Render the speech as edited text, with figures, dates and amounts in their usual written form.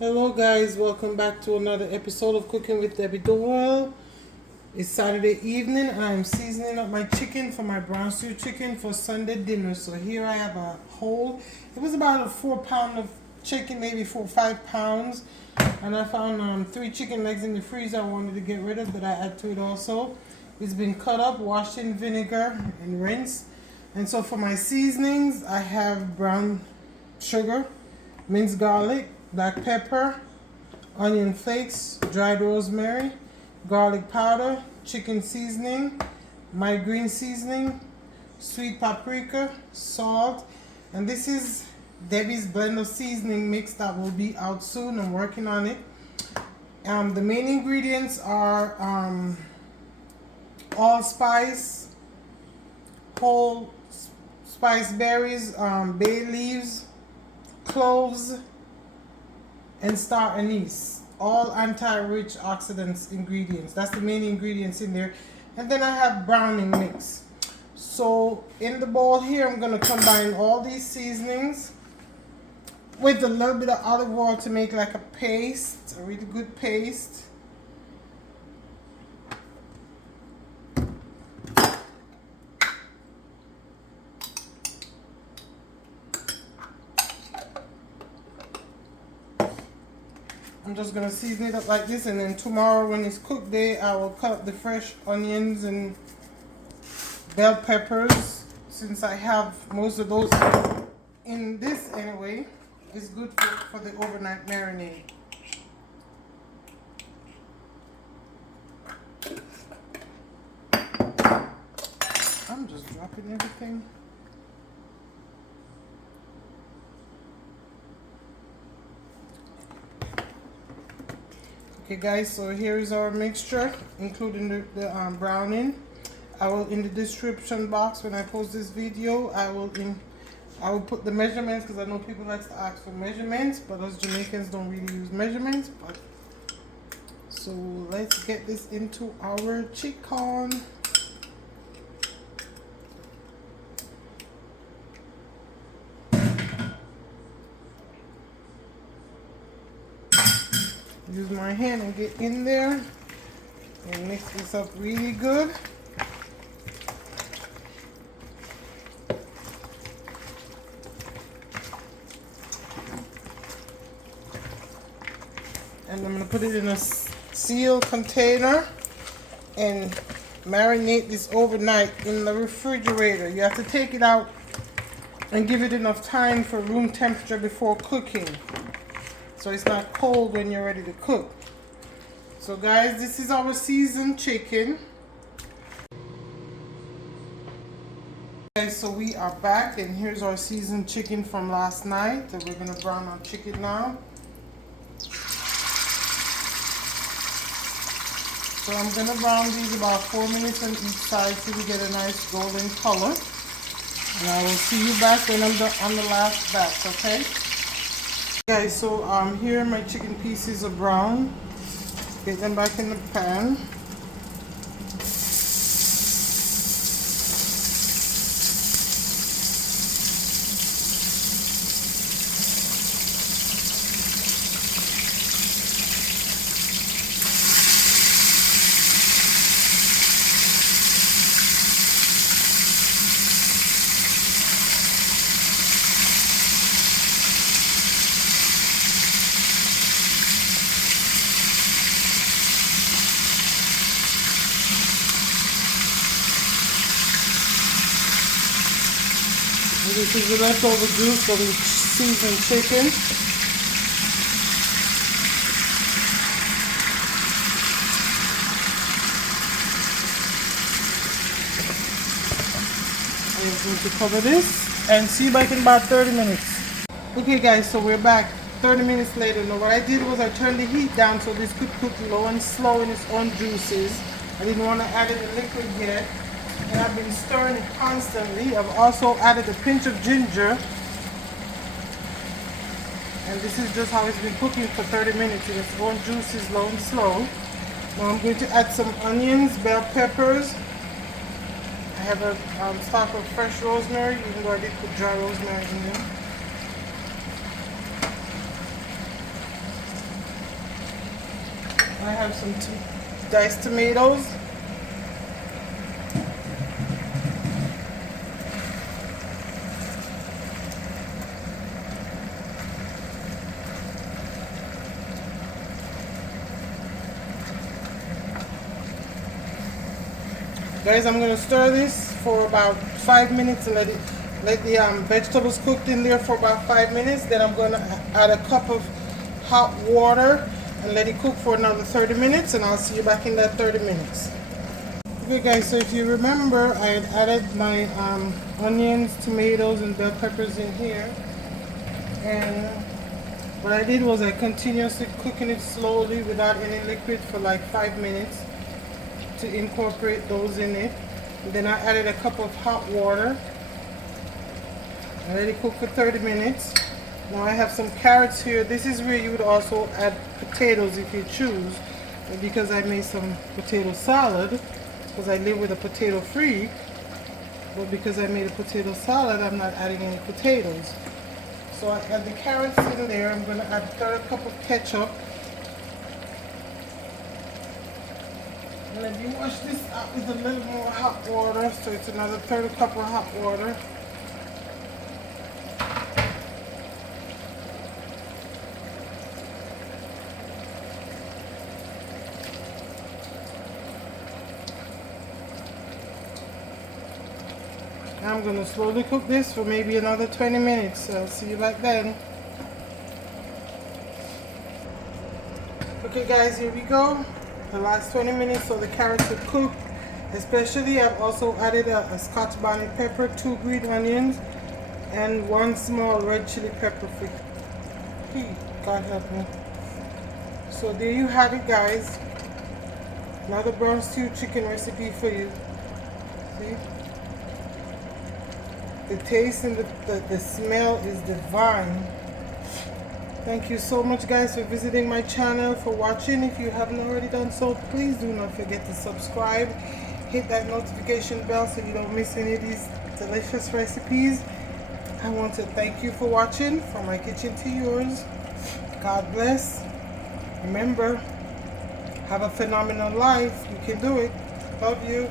Hello guys, welcome back to another episode of Cooking with Debbie Doyle. It's Saturday evening and I'm seasoning up my chicken for my brown stew chicken for Sunday dinner. So here I have a whole, it was about a 4 pound of chicken, maybe 4 or 5 pounds. And I found 3 chicken legs in the freezer I wanted to get rid of, but I add to it also. It's been cut up, washed in vinegar and rinsed. And so for my seasonings, I have brown sugar, minced garlic, black pepper, onion flakes, dried rosemary, garlic powder, chicken seasoning, my green seasoning, sweet paprika, salt, and this is Debbie's blend of seasoning mix that will be out soon. I'm working on it. The main ingredients are allspice, whole spice berries, bay leaves, cloves, and star anise, all anti-rich oxidants ingredients. That's the main ingredients in there. And then I have browning mix. So in the bowl here, I'm going to combine all these seasonings with a little bit of olive oil to make like a paste, a really good paste. I'm just going to season it up like this, and then tomorrow when it's cook day, I will cut up the fresh onions and bell peppers. Since I have most of those in this anyway, it's good for the overnight marinade. I'm just dropping everything. Okay guys, so here is our mixture, including the browning. I will, in the description box when I post this video, I will put the measurements, because I know people like to ask for measurements, but us Jamaicans don't really use measurements. So let's get this into our chicken. Use my hand and get in there and mix this up really good. And I'm going to put it in a sealed container and marinate this overnight in the refrigerator. You have to take it out and give it enough time for room temperature before cooking, so it's not cold when you're ready to cook. So guys, this is our seasoned chicken. Okay, so we are back, and here's our seasoned chicken from last night. And we're gonna brown our chicken now. So I'm gonna brown these about 4 minutes on each side so we get a nice golden color. And I will see you back when I'm on the last batch, okay? Guys, so here my chicken pieces are brown. Get them back in the pan. This is the leftover juice from the seasoned chicken. I'm going to cover this and see you back in about 30 minutes. Okay guys, so we're back 30 minutes later. Now what I did was I turned the heat down so this could cook low and slow in its own juices. I didn't want to add any liquid yet. And I've been stirring it constantly. I've also added a pinch of ginger. And this is just how it's been cooking for 30 minutes in its own juices, low and slow. Now I'm going to add some onions, bell peppers. I have a stock of fresh rosemary, even though I did put dry rosemary in there. I have some diced tomatoes. Guys, I'm gonna stir this for about 5 minutes and let the vegetables cook in there for about 5 minutes. Then I'm gonna add a cup of hot water and let it cook for another 30 minutes, and I'll see you back in that 30 minutes. Okay guys, so if you remember, I had added my onions, tomatoes, and bell peppers in here, and what I did was I continuously cooking it slowly without any liquid for like 5 minutes to incorporate those in it. And then I added a cup of hot water. I let it cook for 30 minutes. Now I have some carrots here. This is where you would also add potatoes if you choose. But because I made some potato salad, because I live with a potato freak, but because I made a potato salad, I'm not adding any potatoes. So I add the carrots in there. I'm going to add a third cup of ketchup. And then you wash this out with a little more hot water, so it's another third cup of hot water. I'm going to slowly cook this for maybe another 20 minutes. So I'll see you back then. Okay guys, here we go. The last 20 minutes, so the carrots are cooked. Especially, I've also added a Scotch bonnet pepper, 2 green onions, and 1 small red chili pepper for heat. God help me. So there you have it guys. Another brown stew chicken recipe for you. See? The taste and the smell is divine. Thank you so much guys for visiting my channel, for watching. If you haven't already done so, please do not forget to subscribe. Hit that notification bell so you don't miss any of these delicious recipes. I want to thank you for watching. From my kitchen to yours. God bless. Remember, have a phenomenal life. You can do it. Love you.